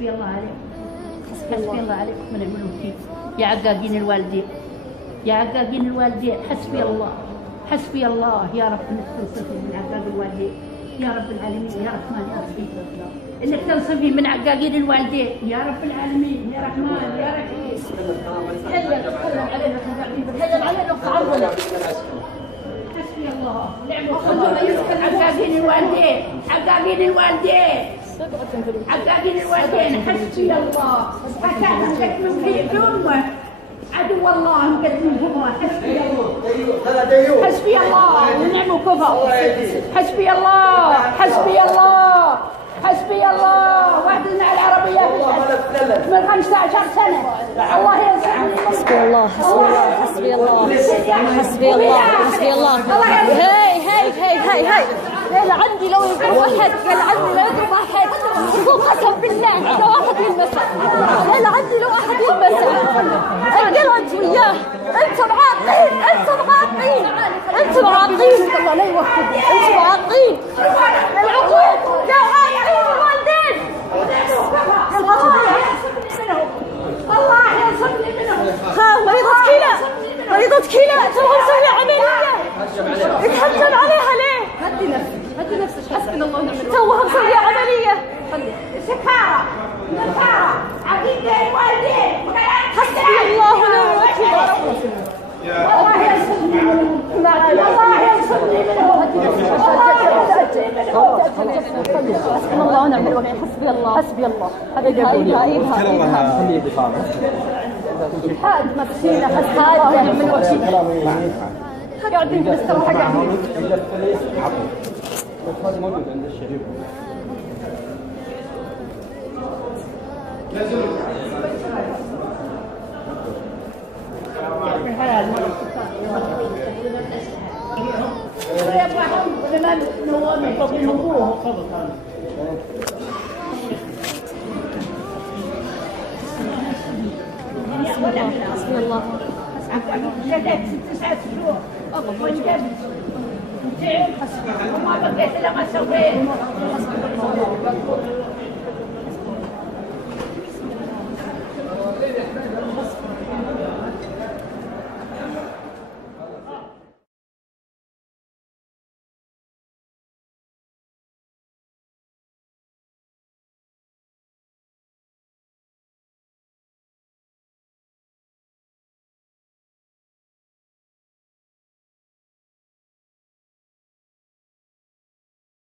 حسبي الله عليكم، حسبي الله عليكم ونعم الوكيل. يا عقاقين الوالدين، يا عقاقين الوالدين، حسبي الله، حسبي الله يا رب انك تنصفي من عقاق الوالدين يا رب العالمين يا رحمن يا رحيم، انك تنصفي من عقاقين الوالدين يا رب العالمين يا رحمن يا رحيم. تكلم علينا تكلم علينا وتعرضنا. حسبي الله نعم الوكيل. عقاقين الوالدين، عقاقين الوالدين، عقاقين الوالدين، حسبي الله. حكانا شكلهم في امه عدو الله مقدمهم. حسبي الله، حسبي الله ونعم كفر. حسبي الله، حسبي الله، حسبي الله. وعدنا على العربية من 15 سنة. الله ينصرني. حسبي الله، حسبي الله، حسبي الله، حسبي الله، حسبي الله. هاي هاي هاي هاي هاي. قال عندي لو يضرب احد، قال عندي لو يضرب احد قسم بالله لو احد يلمسه. قال عندي لو احد يلمسه. قالوا انت وياه، انتم عاقين، انتم عاقين، انتم عاقين. الله لا يوفقكم، انتم عاقين. العقوق يا عاقين الوالدين. الله ينصرني منهم. ها مريضة كلى، مريضة كلى توها مسوية عملية. يتهجم عليها ليه؟ هدي نفسك، هدي نفسك. حسبنا الله ونعم الوكيل. توها مسوية عملية. سكارة، نكارة، عقيدة الوالدين. حسبي الله ونعم الوكيل. الله ينصرني منهم. الله ينصرني منهم. حسبنا الله ونعم الوكيل. حسبي الله، حسبي الله. ايدها ايدها ايدها ايدها. حاد مسكينة. حسبي الله ونعم الوكيل. قاعدين في الاستراحة قاعدين. هذا موجود عند الشريف. حسبي الله. جدك 6 شهور وانجبت وتعب وما بقيت الا ما سويت.